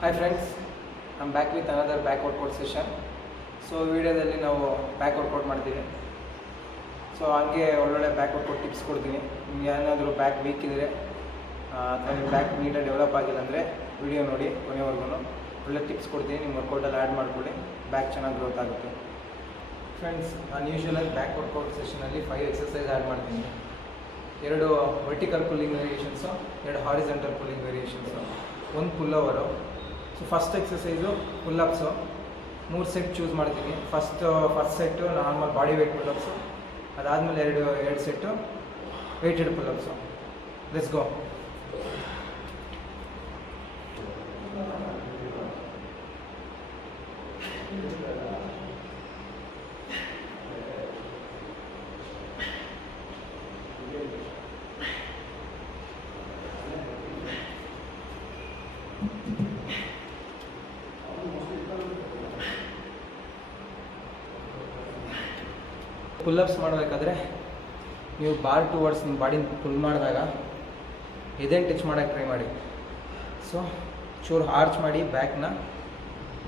Hi friends, I'm back with another back workout session. So ವಿಡಿಯೋದಲ್ಲಿ ನಾವು back workout ಮಾಡ್ತೀವಿ. So ಹಾಗೆ ಒಳ್ಳೊಳ್ಳೆ ಬ್ಯಾಕ್ ವರ್ಕೌಟ್ ಟಿಪ್ಸ್ ಕೊಡ್ತೀನಿ. ನಿಮ್ಗೆ ಏನಾದರೂ ಬ್ಯಾಕ್ ವೀಕ್ ಇದ್ದರೆ ಅಥವಾ ನಿಮ್ಮ ಬ್ಯಾಕ್ ನೀಟಾಗಿ ಡೆವಲಪ್ ಆಗಿಲ್ಲ ಅಂದರೆ ವಿಡಿಯೋ ನೋಡಿ ಕೊನೆವರೆಗೂ. ಒಳ್ಳೆ ಟಿಪ್ಸ್ ಕೊಡ್ತೀನಿ, ನಿಮ್ಮ ವರ್ಕೌಟಲ್ಲಿ ಆ್ಯಡ್ ಮಾಡ್ಕೊಳ್ಳಿ, ಬ್ಯಾಕ್ ಚೆನ್ನಾಗಿ ಗ್ರೋತ್ ಆಗುತ್ತೆ. ಫ್ರೆಂಡ್ಸ್, ನಾನು ಯೂಶ್ವಲಾಗಿ ಬ್ಯಾಕ್ ವರ್ಕೌಟ್ ಸೆಷನಲ್ಲಿ 5 ಎಕ್ಸಸೈಸ್ ಆ್ಯಡ್ ಮಾಡ್ತೀನಿ. 2 vertical pulling variations, 2 horizontal pulling variations, 1 pullover. So first exercise pullups 3 set choose ಮಾಡ್ತೀನಿ. First set normal body weight pullups, ಅದಾದಮೇಲೆ ಎರಡು set weighted pullups. Let's go. Pullups ಮಾಡಬೇಕಾದ್ರೆ ನೀವು bar towards ನಿಮ್ಮ ಬಾಡಿನ pull ಮಾಡಿದಾಗ ಎದೆನ್ ಟಚ್ ಮಾಡೋಕ್ಕೆ ಟ್ರೈ ಮಾಡಿ. ಸೊ ಚೂರು ಆರ್ಚ್ ಮಾಡಿ ಬ್ಯಾಕ್ನ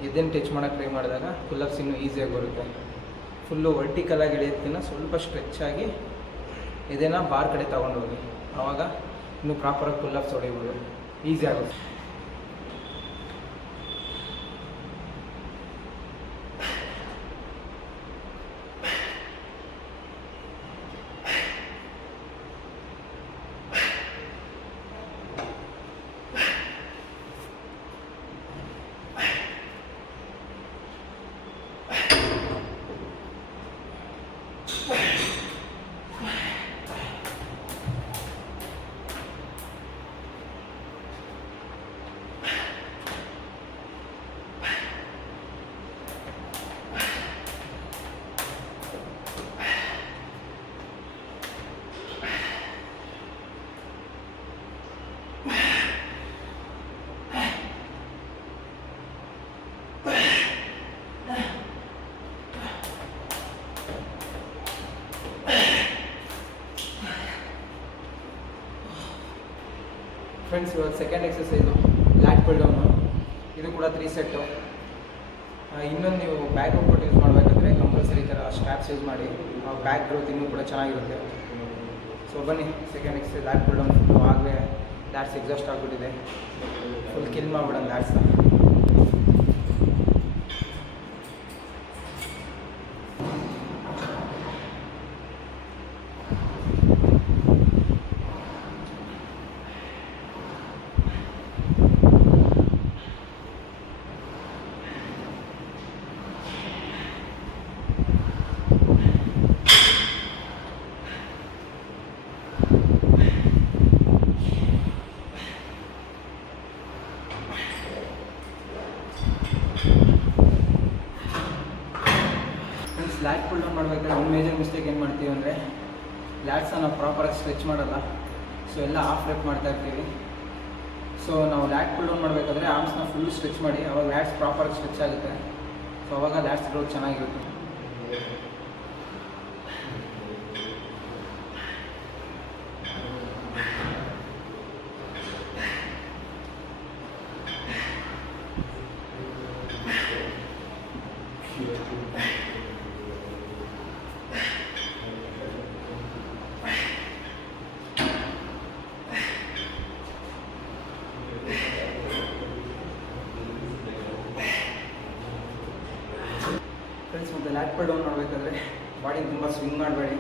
ಎದೆನ್ ಟಚ್ ಮಾಡೋಕ್ಕೆ ಟ್ರೈ ಮಾಡಿದಾಗ ಪುಲ್ಲಪ್ಸ್ ಇನ್ನೂ ಈಸಿಯಾಗಿ ಬರುತ್ತೆ. ಫುಲ್ಲು ವರ್ಟಿಕಲಾಗಿ ಎಳೆಯೋದಕ್ಕಿಂತ ಸ್ವಲ್ಪ ಸ್ಟ್ರೆಚ್ ಆಗಿ ಎದೆನ ಬಾರ್ ಕಡೆ ತೊಗೊಂಡು ಹೋಗಿ, ಆವಾಗ ಇನ್ನೂ ಪ್ರಾಪರಾಗಿ ಪುಲ್ಲಪ್ಸ್ ಹೊಡಿಬೋದು, ಈಸಿ ಆಗುತ್ತೆ. ಫ್ರೆಂಡ್ಸ್, ಇವಾಗ ಸೆಕೆಂಡ್ ಎಕ್ಸಸೈಸು ಲ್ಯಾಟ್ ಪುಲ್ ಡೌನು. ಇದು ಕೂಡ 3 ಸೆಟ್ಟು. ಇನ್ನೊಂದು ನೀವು ಬ್ಯಾಕ್ ವರ್ಕೌಟ್ ಯೂಸ್ ಮಾಡಬೇಕಾದ್ರೆ ಕಂಪಲ್ಸರಿ ಈ ಥರ ಸ್ಟ್ರಾಪ್ಸ್ ಯೂಸ್ ಮಾಡಿ, ಬ್ಯಾಕ್ ಗ್ರೋತ್ ಇನ್ನೂ ಕೂಡ ಚೆನ್ನಾಗಿರುತ್ತೆ. ಸೊ ಬನ್ನಿ, second exercise ಲ್ಯಾಟ್ full down. Full ಆಗಲೇ ಲ್ಯಾಟ್ಸ್ ಎಕ್ಸಾಸ್ಟ್ ಆಗಿಬಿಟ್ಟಿದೆ, ಫುಲ್ ಕಿಲ್ ಮಾಡಿಬಿಡೋಣ ಲ್ಯಾಟ್ಸ್ನ. ಲ್ಯಾಟ್ ಪುಲ್ ಡೌನ್ ಮಾಡಬೇಕಾದ್ರೆ ಒಂದು ಮೇಜರ್ ಮಿಸ್ಟೇಕ್ ಏನು ಮಾಡ್ತೀವಿ ಅಂದರೆ ಲ್ಯಾಟ್ಸ್ನ ನಾವು ಪ್ರಾಪರಾಗಿ ಸ್ಟ್ರೆಚ್ ಮಾಡಲ್ಲ. ಸೊ ಎಲ್ಲ ಹಾಫ್ ರೆಪ್ ಮಾಡ್ತಾ ಇರ್ತೀವಿ. ಸೊ ನಾವು ಲ್ಯಾಟ್ ಪುಲ್ ಡೌನ್ ಮಾಡಬೇಕಾದ್ರೆ ಆರ್ಮ್ಸ್ನ ಫುಲ್ ಸ್ಟ್ರೆಚ್ ಮಾಡಿ, ಅವಾಗ ಲ್ಯಾಟ್ಸ್ ಪ್ರಾಪರಾಗಿ ಸ್ಟ್ರೆಚ್ ಆಗುತ್ತೆ. ಸೊ ಅವಾಗ ಲ್ಯಾಟ್ಸ್ ಗ್ರೋತ್ ಚೆನ್ನಾಗಿರುತ್ತೆ. ಫ್ರೆಂಡ್ಸ್, ಮತ್ತು ಲ್ಯಾಟ್ ಪುಲ್ ಡೌನ್ ಮಾಡಬೇಕಾದ್ರೆ ಬಾಡಿನ ತುಂಬ ಸ್ವಿಂಗ್ ಮಾಡಬೇಡಿ.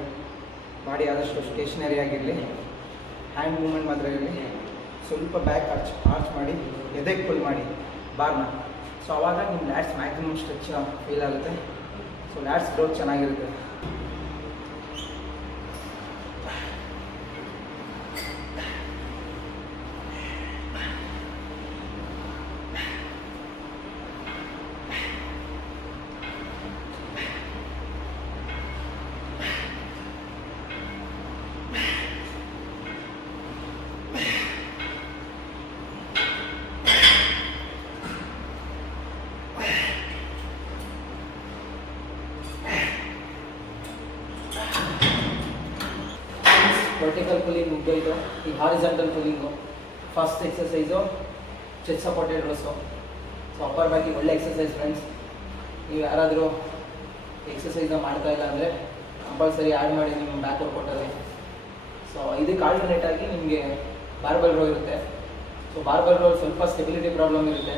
ಬಾಡಿ ಆದಷ್ಟು ಸ್ಟೇಷನರಿ ಆಗಿರಲಿ, ಹ್ಯಾಂಡ್ ಮೂವ್ಮೆಂಟ್ ಮಾತ್ರ ಇರಲಿ. ಸ್ವಲ್ಪ ಬ್ಯಾಕ್ ಆರ್ಚ್ ಮಾಡಿ ಎದೆಗೆ ಪುಲ್ ಮಾಡಿ ಬಾರ್ನ. ಸೊ ಆವಾಗ ನಿಮ್ಮ ಲ್ಯಾಟ್ಸ್ ಮ್ಯಾಕ್ಸಿಮಮ್ ಸ್ಟ್ರೆಚ್ ಫೀಲ್ ಆಗುತ್ತೆ. ಸೊ ಲ್ಯಾಟ್ಸ್ ಗ್ರೋತ್ ಚೆನ್ನಾಗಿರುತ್ತೆ. ವರ್ಟಿಕಲ್ ಪುಲ್ಲಿಂಗ್ ಮುಗಿದೋಯ್ತು. ಈಗ horizontal pulling. First exercise chest supported rows. So upper ಬ್ಯಾಕಿಗೆ ಒಳ್ಳೆ ಎಕ್ಸಸೈಸ್ ಫ್ರೆಂಡ್ಸ್. ನೀವು ಯಾರಾದರೂ ಎಕ್ಸಸೈಸ್ನ ಮಾಡ್ತಾ ಇಲ್ಲ ಅಂದರೆ ಕಂಪಲ್ಸರಿ ಆ್ಯಡ್ ಮಾಡಿ ನಿಮ್ಮ ಬ್ಯಾಕ್ ವರ್ಕೌಟಲ್ಲಿ. ಸೊ ಇದಕ್ಕೆ ಆಲ್ಟರ್ನೇಟಾಗಿ ನಿಮಗೆ ಬಾರ್ಬಲ್ ರೋ ಇರುತ್ತೆ. ಸೊ ಬಾರ್ಬಲ್ ರೋ ಸ್ವಲ್ಪ ಸ್ಟೆಬಿಲಿಟಿ ಪ್ರಾಬ್ಲಮ್ ಇರುತ್ತೆ.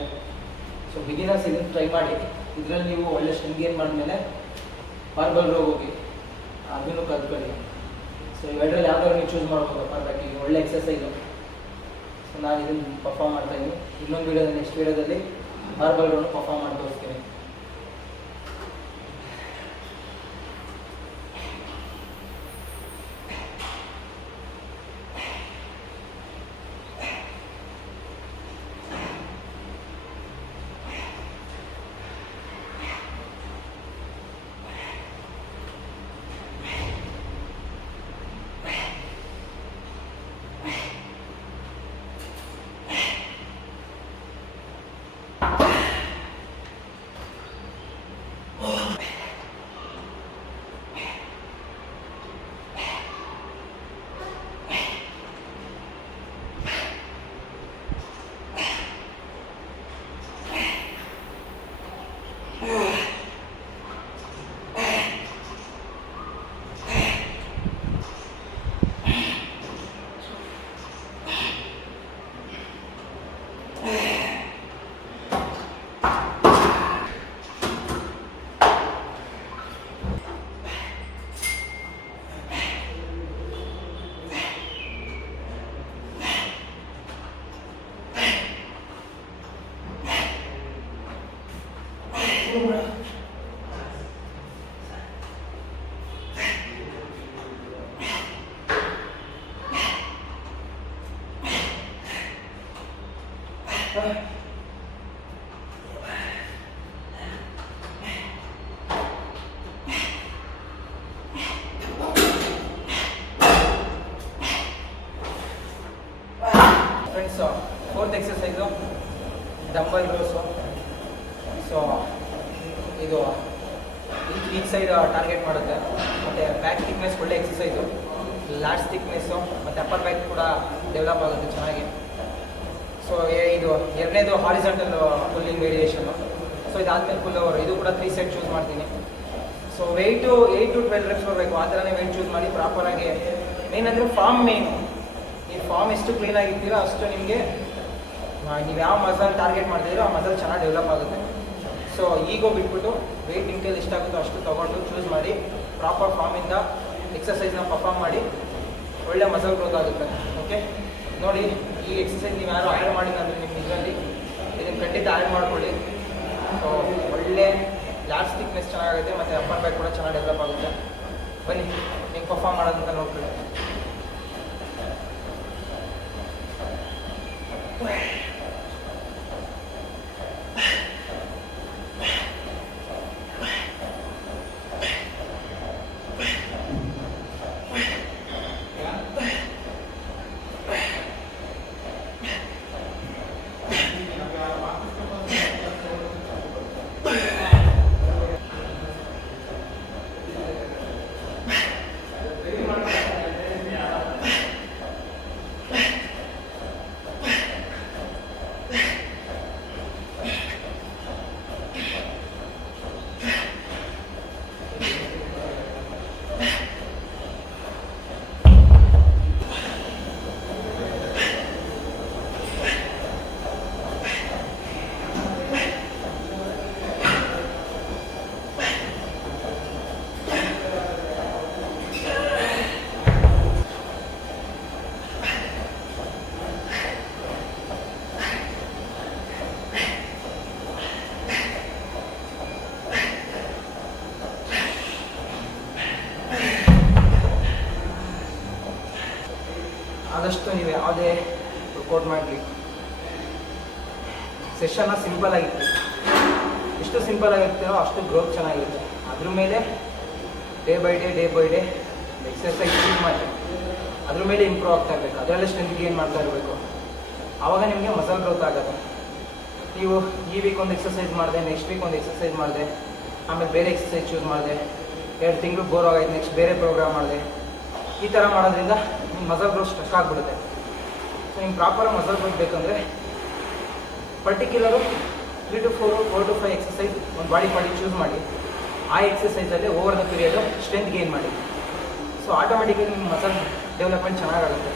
ಸೊ ಬಿಗಿನರ್ಸ್ ಇದನ್ನು ಟ್ರೈ ಮಾಡಿ. ಇದರಲ್ಲಿ ನೀವು ಒಳ್ಳೆ ಸ್ಟ್ರೆಂತ್ ಗೇನ್ ಮಾಡಿದ್ಮೇಲೆ ಬಾರ್ಬಲ್ ರೋ ಹೋಗಿ ಅದನ್ನು ಕಲ್ತ್ಕೊಳ್ಳಿ. ಸೊ ಇವೆರಡರಲ್ಲಿ ಯಾವ್ದಾದ್ರು ನೀವು ಚೂಸ್ ಮಾಡ್ಬೋದು ಅಪ್ಪರ್ ಬ್ಯಾಕಿಗೆ ಒಳ್ಳೆ ಎಕ್ಸಸೈಸು. ಸೊ ನಾನು ಇದನ್ನು ಪರ್ಫಾರ್ಮ್ ಮಾಡ್ತಾಯಿದ್ದೀನಿ. ಇನ್ನೊಂದು ವೀಡಿಯೋದಲ್ಲಿ ನೆಕ್ಸ್ಟ್ ವೀಡಿಯೋದಲ್ಲಿ ಬಾರ್ಬಲ್ ರೋನ ಪರ್ಫಾರ್ಮ್ ಮಾಡಿ ತೋರಿಸ್ತೀನಿ. Friends, fourth exercise dumbbell rose. So ಇದು ಈಚ್ ಸೈಡ್ ಟಾರ್ಗೆಟ್ ಮಾಡುತ್ತೆ. ಮತ್ತು ಬ್ಯಾಕ್ ಥಿಕ್ನೆಸ್ ಒಳ್ಳೆ ಎಕ್ಸಸೈಸು. ಲ್ಯಾಟ್ಸ್ ಥಿಕ್ನೆಸ್ಸು ಮತ್ತು ಅಪ್ಪರ್ ಬ್ಯಾಕ್ ಕೂಡ ಡೆವಲಪ್ ಆಗುತ್ತೆ ಚೆನ್ನಾಗಿ. ಸೊ ಇದು ಎರಡನೇದು ಹಾರಿಜಾಂಟಲ್ ಪುಲ್ಲಿಂಗ್ ವೇರಿಯೇಷನು. ಸೊ ಇದಾದಮೇಲೆ ಫುಲ್ ಓವರ್. ಇದು ಕೂಡ 3 ಸೆಟ್ ಚೂಸ್ ಮಾಡ್ತೀನಿ. ಸೊ ವೆಯ್ಟು 8 to 12 reps ಬರಬೇಕು. ಆ ಥರನೇ ವೆಯ್ಟ್ ಚೂಸ್ ಮಾಡಿ ಪ್ರಾಪರಾಗಿ. ಮೇನ್ ಅಂದರೆ ಫಾರ್ಮ್ ಮೇನು. ಈ ಫಾರ್ಮ್ ಎಷ್ಟು ಕ್ಲೀನಾಗಿರ್ತೀರೋ ಅಷ್ಟು ನಿಮಗೆ ನೀವು ಯಾವ ಮಸಲ್ ಟಾರ್ಗೆಟ್ ಮಾಡ್ತಿದ್ದೀರೋ ಆ ಮಸಲ್ ಚೆನ್ನಾಗಿ ಡೆವಲಪ್ ಆಗುತ್ತೆ. ಸೊ ಈಗೋ ಬಿಟ್ಬಿಟ್ಟು ವೆಯ್ಟ್ ಇಂಟೆಲ್ ಎಷ್ಟಾಗುತ್ತೋ ಅಷ್ಟು ತೊಗೊಂಡು ಚೂಸ್ ಮಾಡಿ ಪ್ರಾಪರ್ ಫಾರ್ಮಿಂದ ಎಕ್ಸಸೈಸ್ನ ಪರ್ಫಾರ್ಮ್ ಮಾಡಿ ಒಳ್ಳೆ ಮಸಲ್ ಗ್ರೋತ್ ಆಗುತ್ತೆ. ಓಕೆ, ನೋಡಿ ಈ ಎಕ್ಸಸೈಸ್ ನೀವು ಯಾರು ಆ್ಯಡ್ ಮಾಡಿಲ್ಲ ಅಂದರೆ ನಿಮ್ಮ ಇದರಲ್ಲಿ ಇದನ್ನು ಖಂಡಿತ ಆ್ಯಡ್ ಮಾಡ್ಕೊಳ್ಳಿ. ಸೊ ಒಳ್ಳೆ ಲ್ಯಾಟ್ಸ್ ಥಿಕ್ನೆಸ್ ಚೆನ್ನಾಗುತ್ತೆ ಮತ್ತು ಅಪ್ಪರ್ ಬ್ಯಾಕ್ ಕೂಡ ಚೆನ್ನಾಗಿ ಡೆವಲಪ್ ಆಗುತ್ತೆ. ಬನ್ನಿ ನೀವು ಪರ್ಫಾರ್ಮ್ ಮಾಡೋದಂತ ನೋಡ್ಕೊಳ್ಳಿ. ಆದಷ್ಟು ನೀವು ಯಾವುದೇ ವರ್ಕೌಟ್ ಮಾಡಲಿ ಸೆಷನ್ನ ಸಿಂಪಲ್ ಆಗಿತ್ತು. ಎಷ್ಟು ಸಿಂಪಲ್ ಆಗಿರ್ತೀರೋ ಅಷ್ಟು ಗ್ರೋತ್ ಚೆನ್ನಾಗಿರುತ್ತೆ. ಅದ್ರ ಮೇಲೆ day by day exercise use ಮಾಡಿ ಅದ್ರ ಮೇಲೆ ಇಂಪ್ರೂವ್ ಆಗ್ತಾ ಇರಬೇಕು. ಅದರಲ್ಲೇ ಸ್ಟ್ರೆಂತ್ ಗೇನ್ ಮಾಡ್ತಾ ಇರಬೇಕು. ಆವಾಗ ನಿಮಗೆ ಮಸಲ್ ಗ್ರೋತ್ ಆಗುತ್ತೆ. ನೀವು ಈ ವೀಕ್ ಒಂದು ಎಕ್ಸರ್ಸೈಸ್ ಮಾಡಿದೆ, ನೆಕ್ಸ್ಟ್ ವೀಕ್ ಒಂದು ಎಕ್ಸರ್ಸೈಸ್ ಮಾಡಿದೆ, ಆಮೇಲೆ ಬೇರೆ ಎಕ್ಸರ್ಸೈಸ್ ಚೂಸ್ ಮಾಡಿದೆ, 2 ತಿಂಗಳು ಬೋರ್ ಆಗೋಯ್ತು, ನೆಕ್ಸ್ಟ್ ಬೇರೆ ಪ್ರೋಗ್ರಾಮ್ ಮಾಡಿದೆ. ಈ ಥರ ಮಾಡೋದ್ರಿಂದ ನಿಮ್ಮ ಮಸಲ್ ಗ್ರೋತ್ ಸ್ಟ್ರಕ್ ಆಗಿಬಿಡುತ್ತೆ. ಸೊ ನಿಮ್ಗೆ ಪ್ರಾಪರಾಗಿ ಮಸಲ್ ಗ್ರೋತ್ ಬೇಕಂದರೆ ಪರ್ಟಿಕ್ಯುಲರು 3 to 4 to 5 ಎಕ್ಸಸೈಸ್ ಒಂದು ಬಾಡಿ ಚೂಸ್ ಮಾಡಿ ಆ ಎಕ್ಸಸೈಸಲ್ಲಿ over the period strength gain ಮಾಡಿ. ಸೊ ಆಟೋಮೆಟಿಕಲಿ ನಿಮ್ಮ ಮಸಲ್ ಡೆವಲಪ್ಮೆಂಟ್ ಚೆನ್ನಾಗಾಗುತ್ತೆ.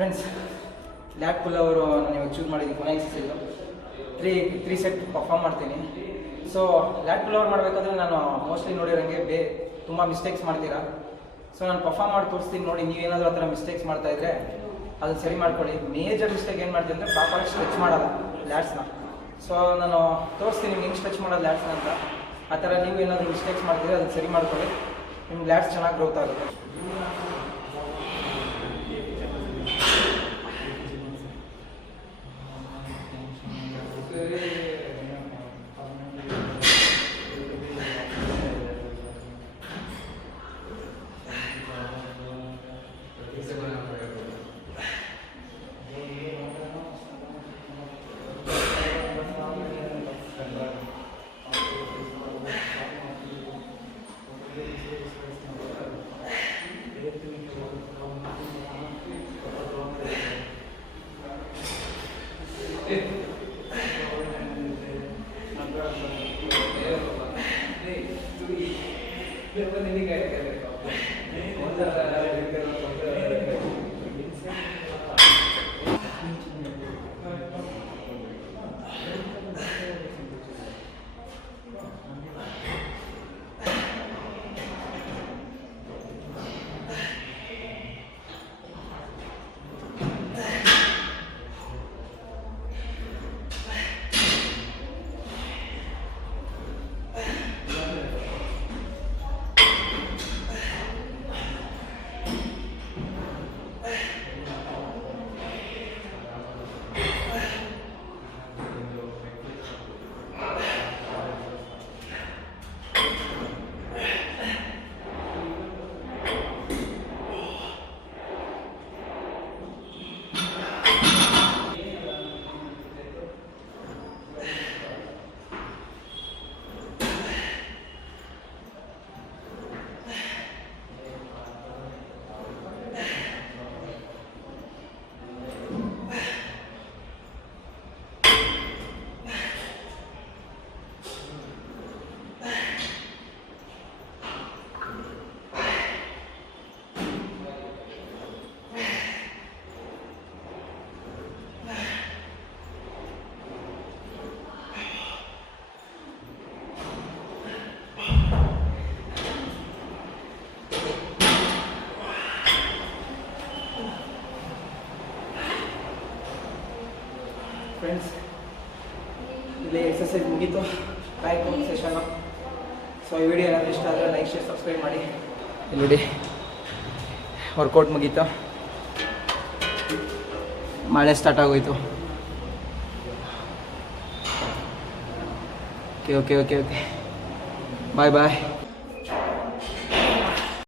ಫ್ರೆಂಡ್ಸ್, ಲ್ಯಾಟ್ ಪುಲ್ ಅವರು ನಾನು ಇವಾಗ ಚೂಸ್ ಮಾಡಿದ್ದೀನಿ ಕೊನೆ ಎಕ್ಸಸೈಸು. ತ್ರೀ ಸೆಟ್ ಪರ್ಫಾರ್ಮ್ ಮಾಡ್ತೀನಿ. ಸೊ ಲ್ಯಾಟ್ ಪುಲ್ ಅವ್ರು ಮಾಡಬೇಕಾದ್ರೆ ನಾನು ಮೋಸ್ಟ್ಲಿ ನೋಡಿರೋಂಗೆ ತುಂಬ ಮಿಸ್ಟೇಕ್ಸ್ ಮಾಡ್ತೀರಾ. ಸೊ ನಾನು ಪರ್ಫಾರ್ಮ್ ಮಾಡಿ ತೋರಿಸ್ತೀನಿ ನೋಡಿ. ನೀವೇನಾದರೂ ಆ ಥರ ಮಿಸ್ಟೇಕ್ಸ್ ಮಾಡ್ತಾಯಿದ್ರೆ ಅದನ್ನು ಸರಿ ಮಾಡ್ಕೊಳ್ಳಿ. ಮೇಜರ್ ಮಿಸ್ಟೇಕ್ ಏನು ಮಾಡ್ತೀನಿ ಅಂದರೆ ಪ್ರಾಪರಾಗಿ ಸ್ಟ್ರೆಚ್ ಮಾಡೋಲ್ಲ ಲ್ಯಾಟ್ಸ್ನ. ಸೊ ನಾನು ತೋರಿಸ್ತೀನಿ ನಿಮ್ಗೆ ಹೆಂಗೆ ಸ್ಟ್ರೆಚ್ ಮಾಡೋದು ಲ್ಯಾಟ್ಸ್ನ ಅಂತ. ಆ ಥರ ನೀವು ಏನಾದರೂ ಮಿಸ್ಟೇಕ್ಸ್ ಮಾಡ್ತಿದ್ರೆ ಅದನ್ನು ಸರಿ ಮಾಡ್ಕೊಳ್ಳಿ. ನಿಮ್ಮ ಲ್ಯಾಟ್ಸ್ ಚೆನ್ನಾಗಿ ಗ್ರೋತ್ ಆಗುತ್ತೆ. ಫ್ರೆಂಡ್ಸ್, ಇಲ್ಲಿ ಎಕ್ಸಸೈಸ್ ಮುಗೀತು, ಬ್ಯಾಕ್ ಸೆಷನ್ನು. ಸೊ ಈ ವಿಡಿಯೋ ಏನಾದರೂ ಇಷ್ಟ ಆದರೆ ಲೈಕ್, ಶೇರ್, ಸಬ್ಸ್ಕ್ರೈಬ್ ಮಾಡಿ. ಇಲ್ಲಿ ನೋಡಿ, ವರ್ಕೌಟ್ ಮುಗೀತು, ಮಳೆ ಸ್ಟಾರ್ಟ್ ಆಗೋಯ್ತು. Okay okay okay okay bye ಬಾಯ್.